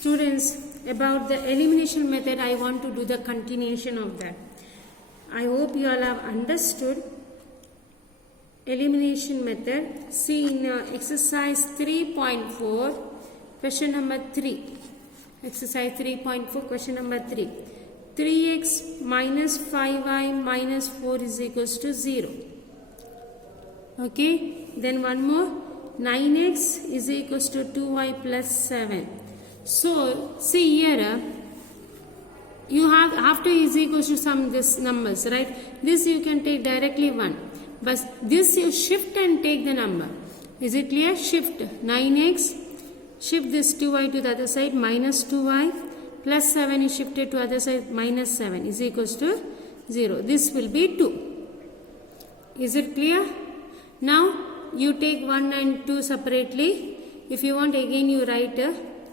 Students, about the elimination method, I want to do the continuation of that. I hope you all have understood elimination method. See in exercise 3.4, question number 3. Exercise 3.4, question number 3. 3x minus 5y minus 4 is equals to 0. Okay, then one more. 9x is equals to 2y plus 7. So, see here, you have after is equals to some this numbers, right? This you can take directly 1. But this you shift and take the number. Is it clear? Shift 9x, shift this 2y to the other side, minus 2y, plus 7 is shifted to other side, minus 7 is equals to 0. This will be 2. Is it clear? Now, you take 1 and 2 separately. If you want, again you write.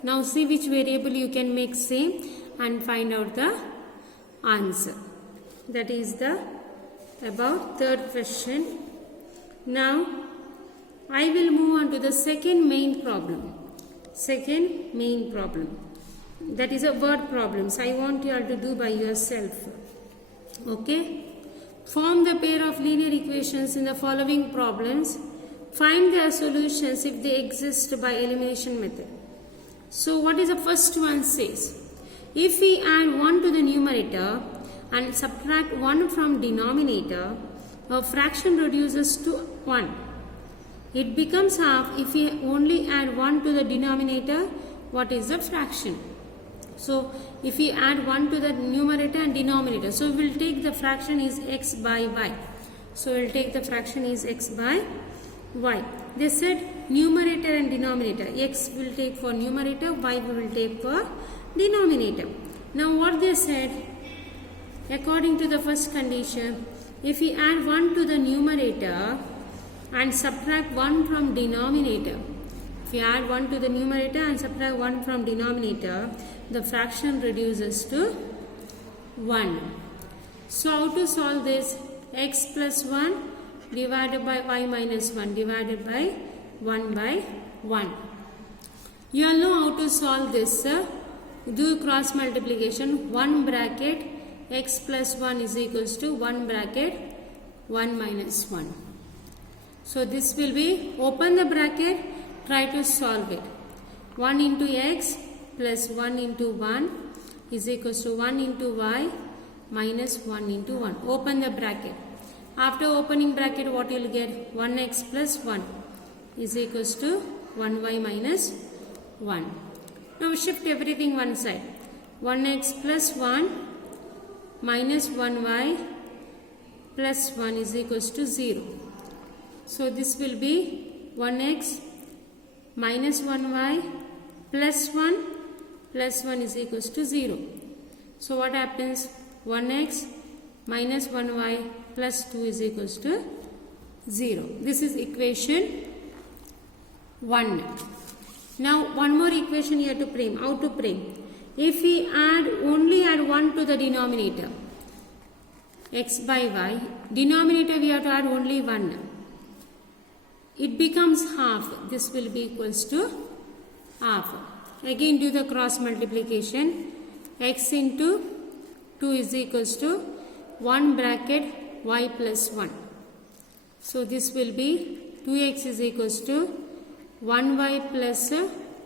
Now see which variable you can make same and find out the answer. That is the about third question. Now I will move on to the second main problem. Second main problem. That is a word problem. So I want you all to do by yourself. Okay. Form the pair of linear equations in the following problems. Find their solutions if they exist by elimination method. So what is the first one says? If we add 1 to the numerator and subtract 1 from denominator, a fraction reduces to 1. It becomes half if we only add 1 to the denominator. What is the fraction? So if we add 1 to the numerator and denominator, so we will take the fraction is x by y. So we will take the fraction is x by y. They said numerator and denominator. X will take for numerator, y we will take for denominator. Now what they said, according to the first condition, if we add 1 to the numerator and subtract 1 from denominator, if we add 1 to the numerator and subtract 1 from denominator, the fraction reduces to 1. So how to solve this? X plus 1 divided by y minus 1 divided by 1 by 1. You all know how to solve this. Do cross multiplication. 1 bracket x plus 1 is equals to 1 bracket 1 minus 1. So this will be, open the bracket, try to solve it. 1 into x plus 1 into 1 is equals to 1 into y minus 1 into 1. Open the bracket. After opening bracket, what you will get? 1x plus 1 is equals to 1y minus 1. Now shift everything one side. 1x plus 1 minus 1y plus 1 is equals to 0. So this will be 1x minus 1y plus 1 is equals to 0. So what happens? 1x minus 1y plus 2 is equals to 0. This is equation 1. Now one more equation here to frame. How to frame? If we only add 1 to the denominator, x by y, denominator we have to add only 1. It becomes half. This will be equals to half. Again do the cross multiplication. X into 2 is equals to 1 bracket y plus 1. So this will be 2x is equals to 1y plus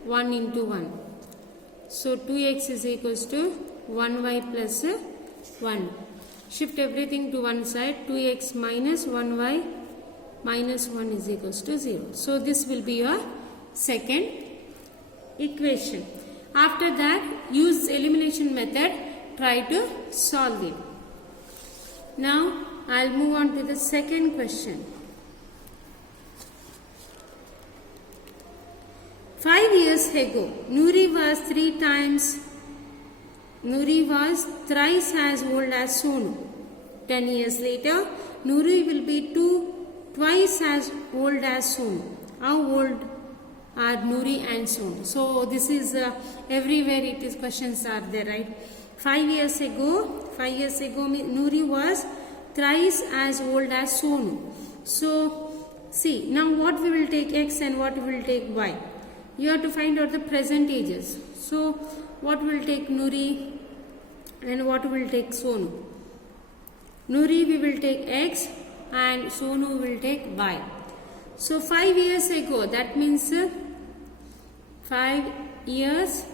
1 into 1. So 2x is equals to 1y plus 1. Shift everything to one side. 2x minus 1y minus 1 is equals to 0. So this will be your second equation. After that, use elimination method. Try to solve it. Now, I'll move on to the second question. 5 years ago, Nuri was thrice as old as Sonu. 10 years later, Nuri will be twice as old as Sonu. How old are Nuri and Sonu? So this is everywhere it is questions are there, right? 5 years ago, Nuri was thrice as old as Sonu. So, see, now what we will take x and what we will take y. you have to find out the percentages. So what will take Nuri and what will take Sonu? Nuri we will take X and Sonu will take Y. So 5 years ago, that means 5 years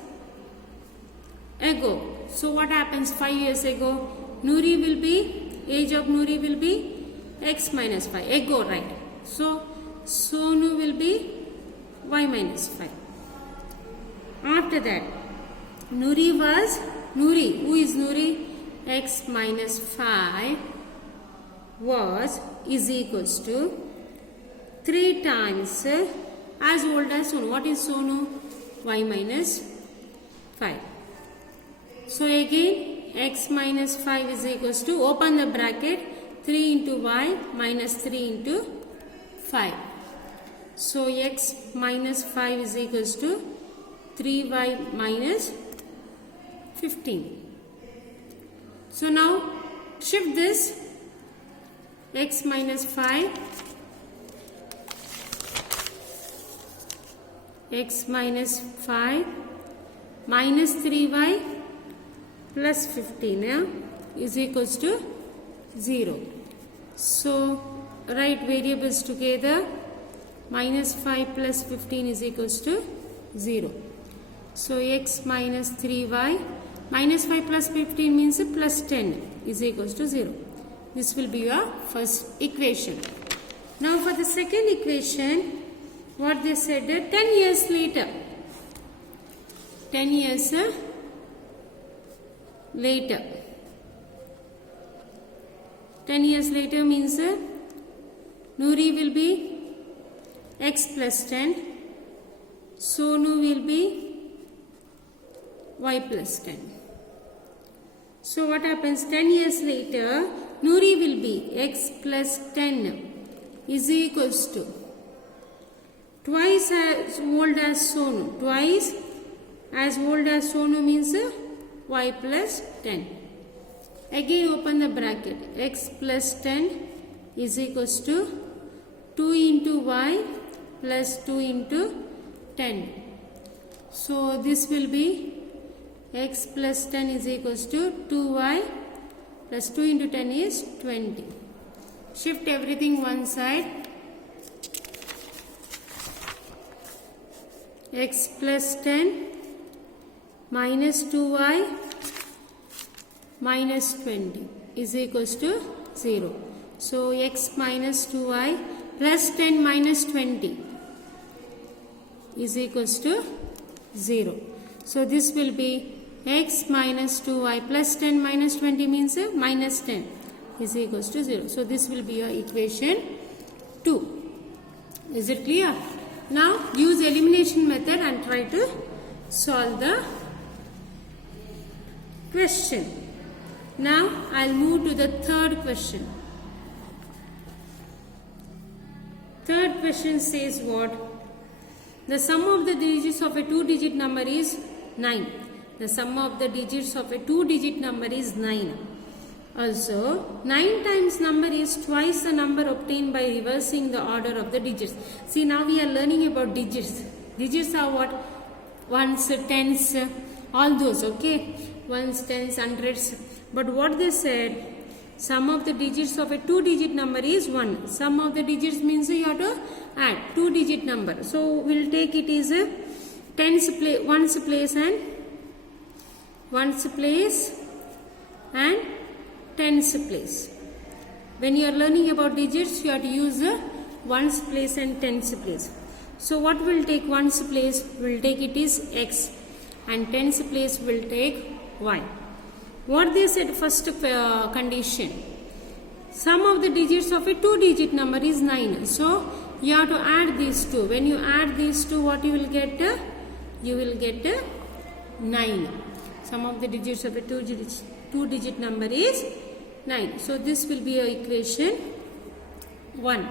ago. So what happens 5 years ago? Nuri will be, age of Nuri will be X minus 5. Ago, right? So Sonu will be Y minus 5. After that, Nuri, who is Nuri? X minus 5 is equals to 3 times as old as Sonu. What is Sonu? Y minus 5. So again, X minus 5 is equals to, open the bracket, 3 into Y minus 3 into 5. So X minus 5 is equals to 3Y minus 15. So now shift this, X minus 5, X minus 5 minus 3Y plus 15 is equals to 0. So write variables together, minus 5 plus 15 is equals to 0. So X minus 3Y minus 5 plus 15 means plus 10 is equals to 0. This will be your first equation. Now for the second equation, what they said, 10 years later. 10 years later. 10 years later means Nuri will be X plus 10. Sonu will be Y plus 10. So what happens 10 years later, Nuri will be X plus 10 is equals to twice as old as Sonu. Twice as old as Sonu means Y plus 10. Again open the bracket. X plus 10 is equals to 2 into Y plus 2 into 10. So this will be X plus 10 is equals to 2Y plus 2 into 10 is 20. Shift everything one side. X plus 10 minus 2Y minus 20 is equals to 0. So X minus 2Y plus 10 minus 20 is equals to 0. So this will be X minus 2Y plus 10 minus 20 means minus 10 is equals to 0. So this will be your equation 2. Is it clear? Now use elimination method and try to solve the question. Now I'll move to the third question. Third question says what? The sum of the digits of a 2-digit number is 9. The sum of the digits of a 2-digit number is 9. Also, 9 times number is twice the number obtained by reversing the order of the digits. See, now we are learning about digits. Digits are what? Ones, tens, all those, okay? Ones, tens, hundreds. But what they said, sum of the digits of a 2-digit number is 1. Sum of the digits means you have to add 2-digit number. So, we'll take it is a ones place and tens place. When you are learning about digits, you have to use ones place and tens place. So what will take ones place? Will take it is X, and tens place will take Y. What they said first condition, sum of the digits of a 2-digit number is 9. So you have to add these two. When you add these two, what you will get? You will get 9. Sum of the digits of a 2-digit number is 9. So this will be your equation 1.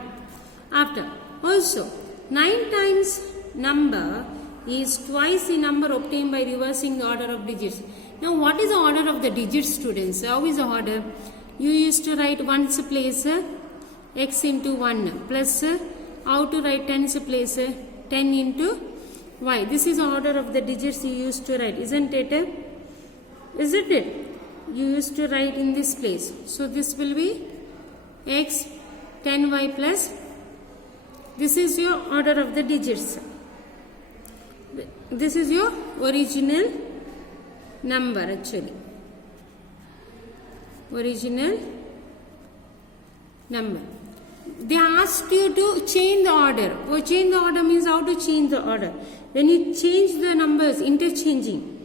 After, also 9 times number is twice the number obtained by reversing the order of digits. Now what is the order of the digits, students? How is the order? You used to write ones place X into 1 plus how to write tens place 10 into y. This is order of the digits you used to write, isn't it? Isn't it? You used to write in this place. So this will be x 10y plus. This is your order of the digits. This is your original number actually. Original number. They asked you to change the order. Or change the order means how to change the order. When you change the numbers, interchanging.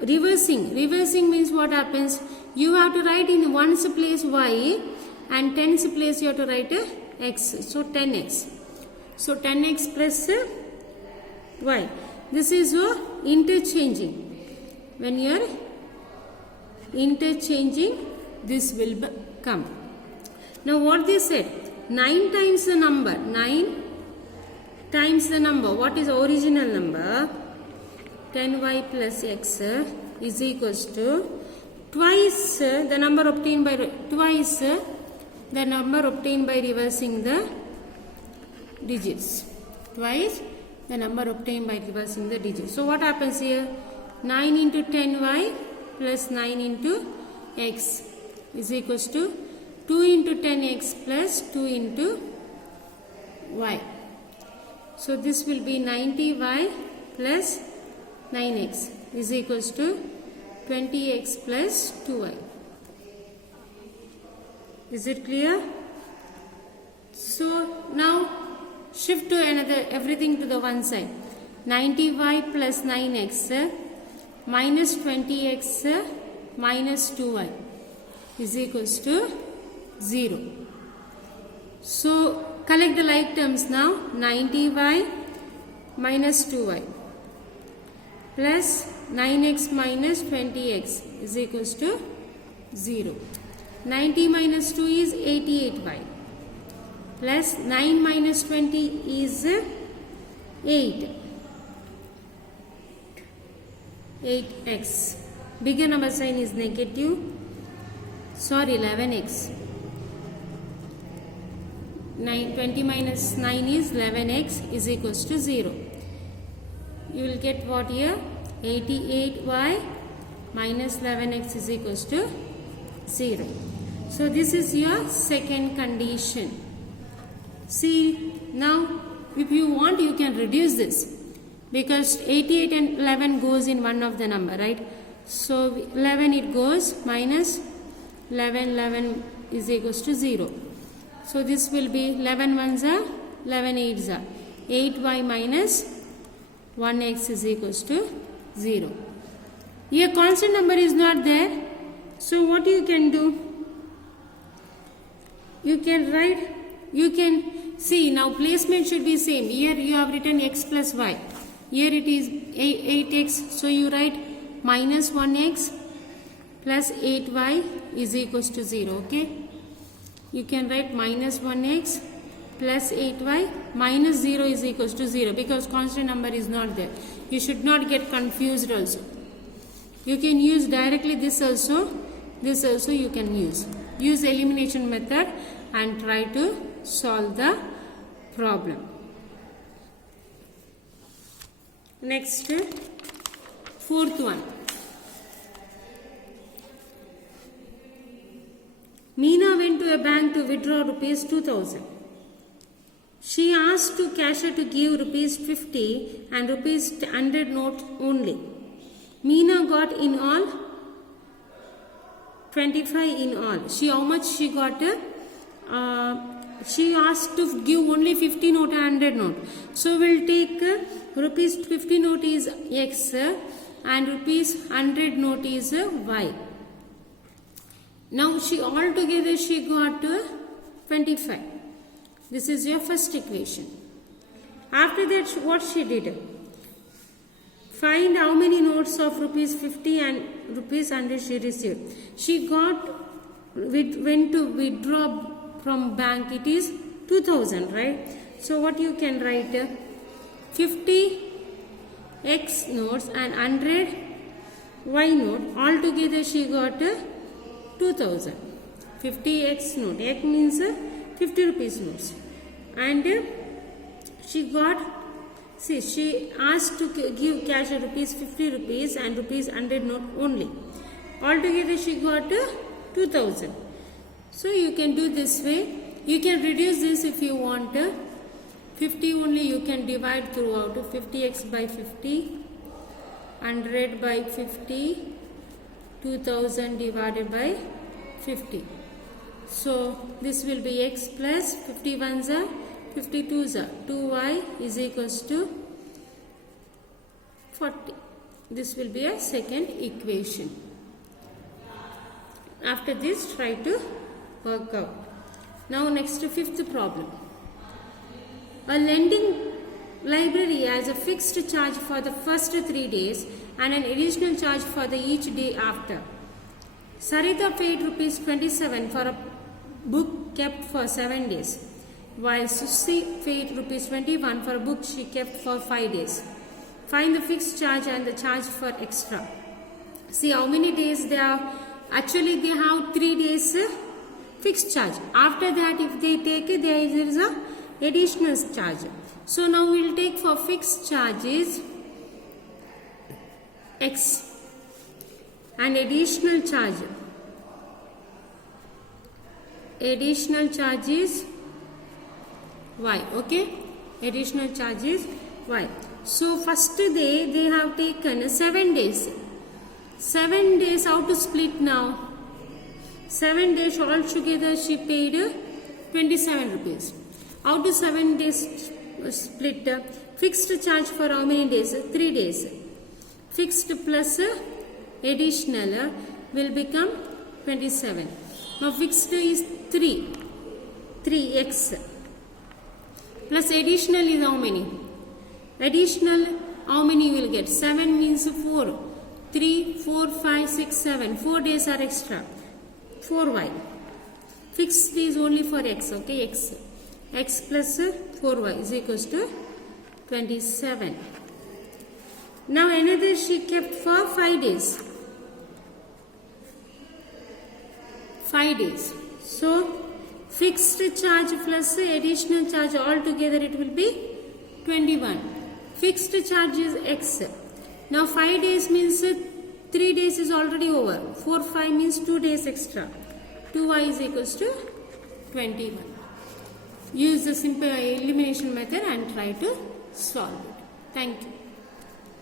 Reversing means what happens? You have to write in ones place y and tens place you have to write x. So 10x. So 10x plus y. This is your interchanging. When you are interchanging, this will come. Now what they said? 9 times the number. 9 times the number. What is the original number? 10y plus x is equals to twice the number obtained by reversing the digits. Twice the number obtained by reversing the digits. So what happens here? 9 into 10y plus 9 into x is equals to 2 into 10x plus 2 into y. So this will be 90y plus 9x is equals to 20x plus 2y. Is it clear? So now shift to another, everything to the one side. 90y plus 9x minus 20x minus 2y is equals to 0. So collect the like terms now. 90y minus 2y plus 9x minus 20x is equals to 0. 90 minus 2 is 88y plus 9 minus 20 is 8. 8x. Bigger number sign is negative. Sorry, 11x. 20 minus 9 is 11x is equals to 0. You will get what here? 88y minus 11x is equals to 0. So this is your second condition. See, now if you want you can reduce this because 88 and 11 goes in one of the number, right? So 11 it goes minus 11 is equals to 0. So this will be 11 ones are 11 8s are 8y minus 1x is equals to 0. Here constant number is not there. So what you can do? You can write, you can see now placement should be same. Here you have written x plus y. Here it is 8x. So you write minus 1x plus 8y is equals to 0. Okay. You can write minus 1x plus 8y minus 0 is equals to 0 because constant number is not there. You should not get confused also. You can use directly this also you can use. Use elimination method and try to solve the problem. Next, fourth one. Meena went to a bank to withdraw rupees 2000. She asked the cashier to give rupees 50 and rupees 100 note only. Meena got in all 25 in all. How much she got? She asked to give only 50 note and 100 note. So we'll take rupees 50 note is x and rupees 100 note is y. Now she altogether she got 25. This is your first equation. After that what she did? Find how many notes of rupees 50 and rupees 100 she received. She went to withdraw from bank. It is 2000, right? So what you can write? 50 x notes and 100 y note. Altogether she got 2000. 50 x note. X means 50 rupees notes. And she got See, she asked to give cash rupees 50 rupees and rupees 100 note only. Altogether she got 2000. So you can do this way. You can reduce this if you want. 50 only you can divide throughout. 50x by 50, 100 by 50, 2000 divided by 50. So this will be x plus 51s are 52s are 2y is equals to 40. This will be a second equation. After this, try to work out. Now next to fifth problem. A lending library has a fixed charge for the first 3 days and an additional charge for the each day after. Sarita paid rupees 27 for a book kept for 7 days, while Susi paid rupees 21 for a book she kept for 5 days. Find the fixed charge and the charge for extra. See how many days they have. Actually they have 3 days fixed charge. After that if they take it, there is a additional charge. So now we will take for fixed charges x and additional charge is y. Okay, additional charge is y. So first day they have taken 7 days. 7 days, how to split now? 7 days all together she paid 27 rupees. How to 7 days split? Fixed charge for how many days? 3 days. Fixed plus additional will become 27. Now fixed is 3x plus additional is how many? Additional how many you will get? 7 means 4. 3, 4, 5, 6, 7. 4 days are extra. 4y. Fixed is only for x. Okay, x. X plus 4y is equals to 27. Now another she kept for 5 days. 5 days. So fixed charge plus additional charge all together it will be 21. Fixed charge is x. Now 5 days means 3 days is already over. 4, 5 means 2 days extra. 2y is equals to 21. Use the simple elimination method and try to solve it. Thank you.